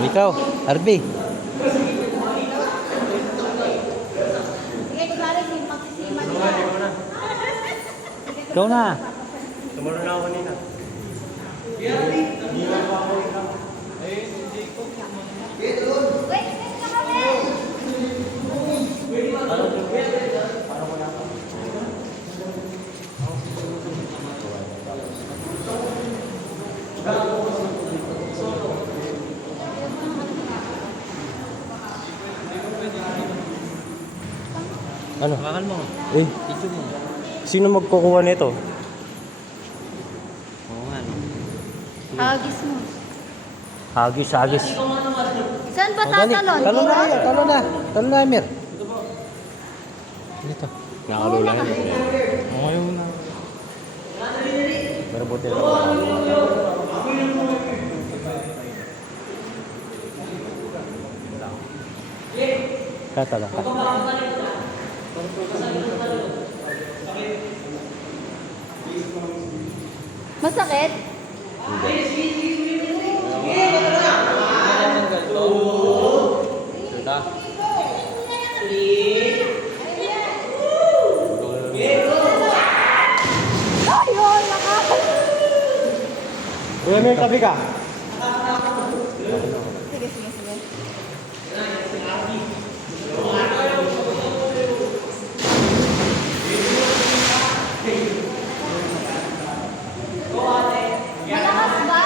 Ikaw, Arby. Ikaw na. Tumulong na ako kanina. Ano? Bakal mo. Eh, Video mo. sino magkukuha nito? Oo nga. Hagis mo. Hagis, hagis. Saan ba Oh, dali. tatalon? Talon na kayo, talon na. Talon na, Amir. Dito. Nakalula yan. Ayaw na. Pero buti lang. Kata lang. Masakit? Ayun, lakas! Kuya, may tabi ka. Sige, sige, sige. Malakas ba?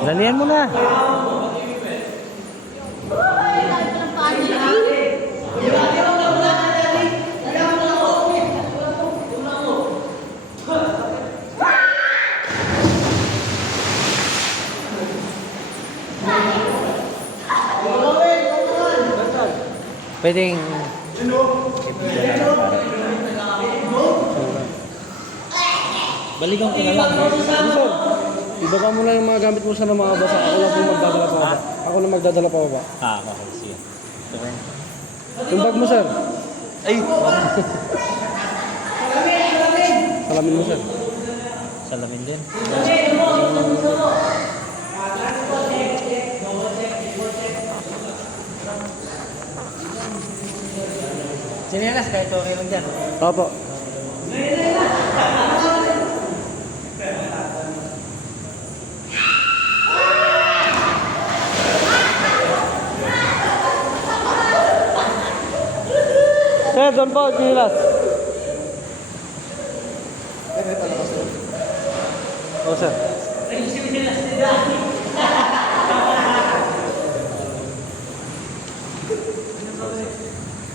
Dalihan mo na. Pwedeng Balikan ko na lang. Sir, ibaba mo na yung mga gamit mo sa mga basa. Ako lang po magdadala pa baba. Ako na magdadala pa baba. Okay. Sige. Yung bag mo, sir. Ay! Salamin mo, sir. Salamin din. Sinilas kahit okay lang dyan. Opo. Sir, doon po, sinilas. Oh, sir.